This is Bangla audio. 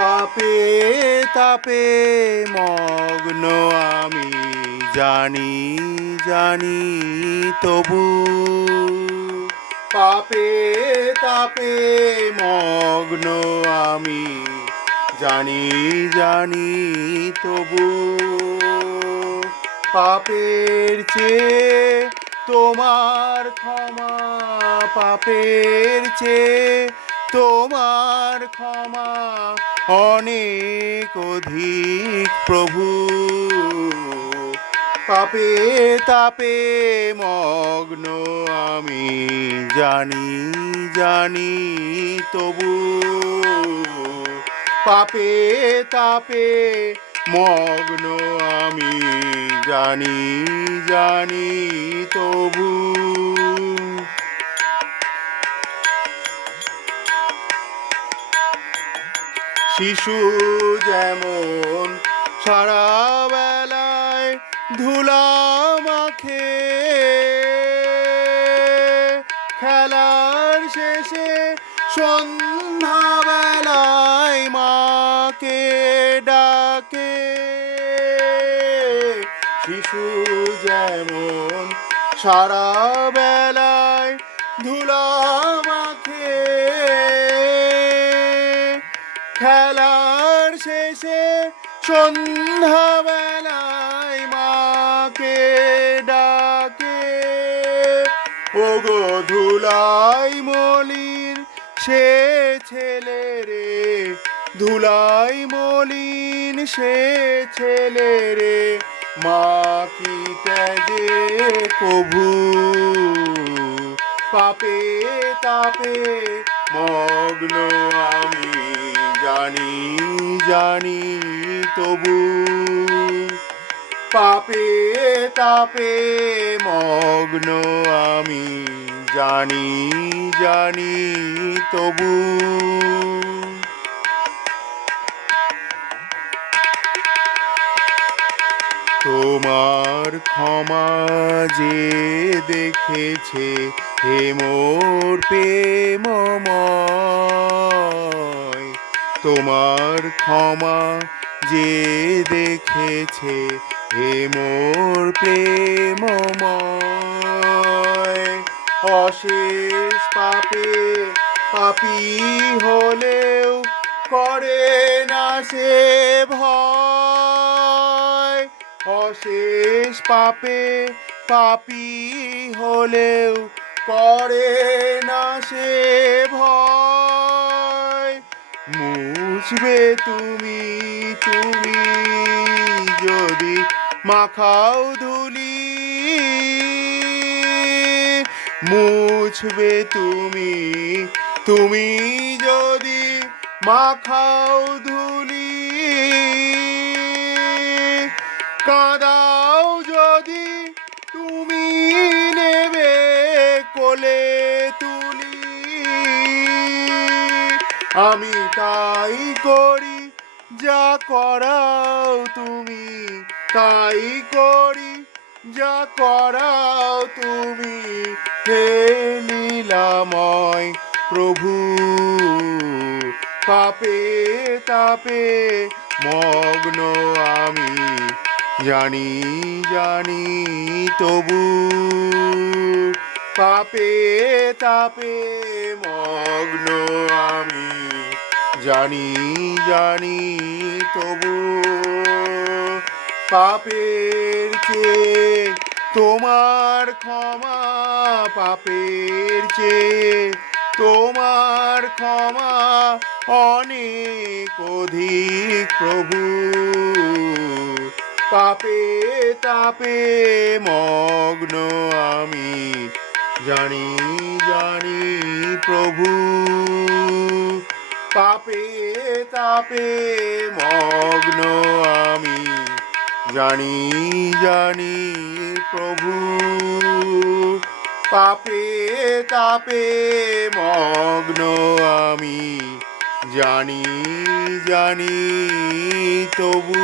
পাপে তাপে মগ্ন আমি, জানি জানি তবু। পাপে তাপে মগ্ন আমি, জানি জানি তবু। পাপের চেয়ে তোমার ক্ষমা, পাপের চেয়ে তোমার ক্ষমা অনেক অধিক প্রভু। পাপে তাপে মগ্ন আমি, জানি জানি তবু। পাপে তাপে মগ্ন আমি, জানি জানি তবু। শিশু যেমন সারা বেলায় ধুলা মাখে, খেলার শেষে সন্ধ্যাবেলায় মাকে ডাকে। শিশু যেমন সারা বেলায় ধুলা মাখে, খেলার শেষে সন্ধ্যাবেলায় মাকে ডাকে। ওগো ধুলাই মলিন সে ছেলে রে, ধুলাই মলিন সে ছেলে রে, মা কি ত্যাজে কভু। পাপে তাপে মগ্ন আমি, জানি জানি তবু। পাপে তাপে মগ্ন আমি, জানি জানি তবু। তোমার ক্ষমা যে দেখেছে, হে মোর প্রেমময়। তোমার ক্ষমা যে দেখেছে, হে মোর প্রেমময়। অশেষ পাপে পাপী হলেও করে না সে ভয়। অশেষ পাপে পাপী হলেও করে না সে ভয়। মুছবে তুমি তুমি যদি মাখাও ধুলি, মুছবে তুমি তুমি যদি মাখাও ধুলি। কাঁদাও যদি তুমি নেবে কোলে তুলি। আমি তাই করি যা করাও তুমি, তাই করি যা করাও তুমি, হে লীলাময় প্রভু। পাপে তাপে মগ্ন আমি, জানি জানি তবু। পাপে তাপে মগ্ন আমি, জানি জানি তবু। পাপের চেয়ে তোমার ক্ষমা, পাপের চেয়ে তোমার ক্ষমা অনেক অধিক প্রভু। পাপে তাপে মগ্ন আমি, জানি জানি প্রভু। পাপে তাপে মগ্ন আমি, জানি জানি প্রভু। পাপে তাপে মগ্ন আমি, জানি জানি তবু।